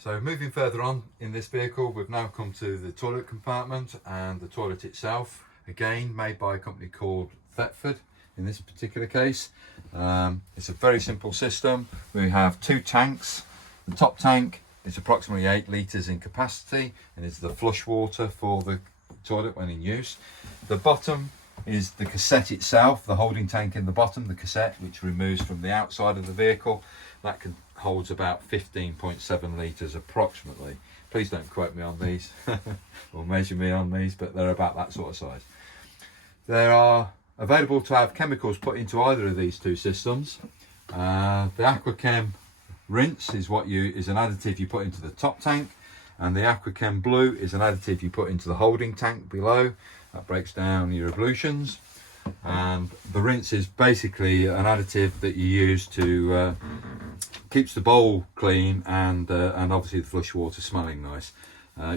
So moving further on in this vehicle, we've now come to the toilet compartment and the toilet itself. Again, made by a company called Thetford in this particular case. It's a very simple system. We have two tanks. The top tank is approximately 8 litres in capacity and is the flush water for the toilet when in use. The bottom is the cassette itself, the holding tank in the bottom, the cassette, which removes from the outside of the vehicle. That holds about 15.7 litres approximately. Please don't quote me on these or measure me on these, but they're about that sort of size. They are available to have chemicals put into either of these two systems. The AquaChem rinse is an additive you put into the top tank, and the AquaChem blue is an additive you put into the holding tank below. That breaks down your ablutions. And the rinse is basically an additive that you use to keeps the bowl clean and obviously the flush water smelling nice.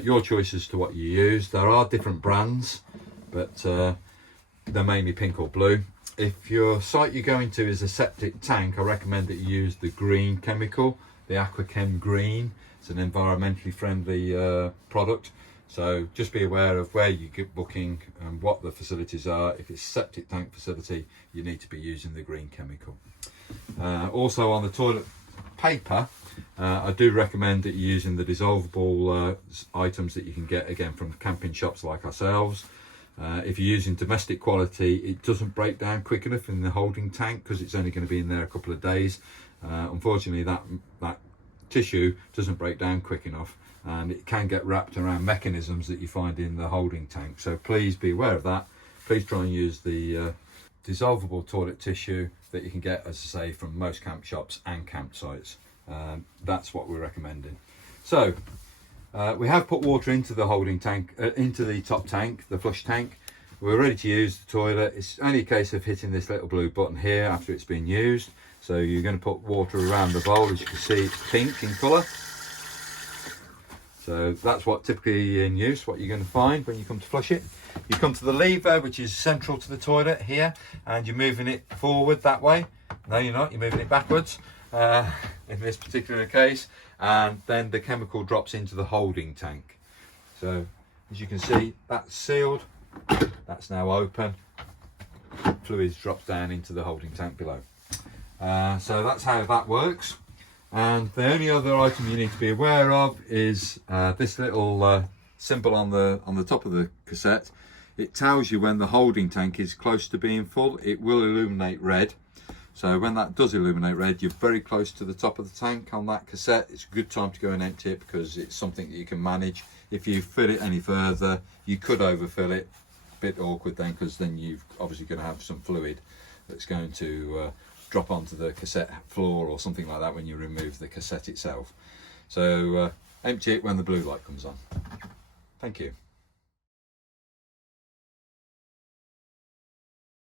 Your choice as to what you use. There are different brands, but they're mainly pink or blue. If your site you're going to is a septic tank, I recommend that you use the green chemical, the AquaChem Green. It's an environmentally friendly product. So just be aware of where you get booking and what the facilities are. If it's a septic tank facility, you need to be using the green chemical. Also on the toilet paper, I do recommend that you're using the dissolvable items that you can get again from camping shops like ourselves. If you're using domestic quality, it doesn't break down quick enough in the holding tank because it's only going to be in there a couple of days. Unfortunately, that tissue doesn't break down quick enough, and it can get wrapped around mechanisms that you find in the holding tank. So please be aware of that. Please try and use the dissolvable toilet tissue that you can get, as I say, from most camp shops and campsites. That's what we're recommending. So we have put water into the holding tank, into the top tank, the flush tank. We're ready to use the toilet. It's only a case of hitting this little blue button here after it's been used. So you're going to put water around the bowl. As you can see, it's pink in colour. So that's what typically in use, what you're going to find when you come to flush it. You come to the lever, which is central to the toilet here, and you're moving it forward that way. No, you're not, you're moving it backwards in this particular case. And then the chemical drops into the holding tank. So as you can see, that's sealed, that's now open. Fluids drops down into the holding tank below. So that's how that works. And the only other item you need to be aware of is this little symbol on the top of the cassette. It tells you when the holding tank is close to being full. It will illuminate red. So when that does illuminate red, you're very close to the top of the tank on that cassette. It's a good time to go and empty it because it's something that you can manage. If you fill it any further, you could overfill it. A bit awkward then, because then you've obviously going to have some fluid that's going to drop onto the cassette floor or something like that when you remove the cassette itself. So empty it when the blue light comes on. Thank you.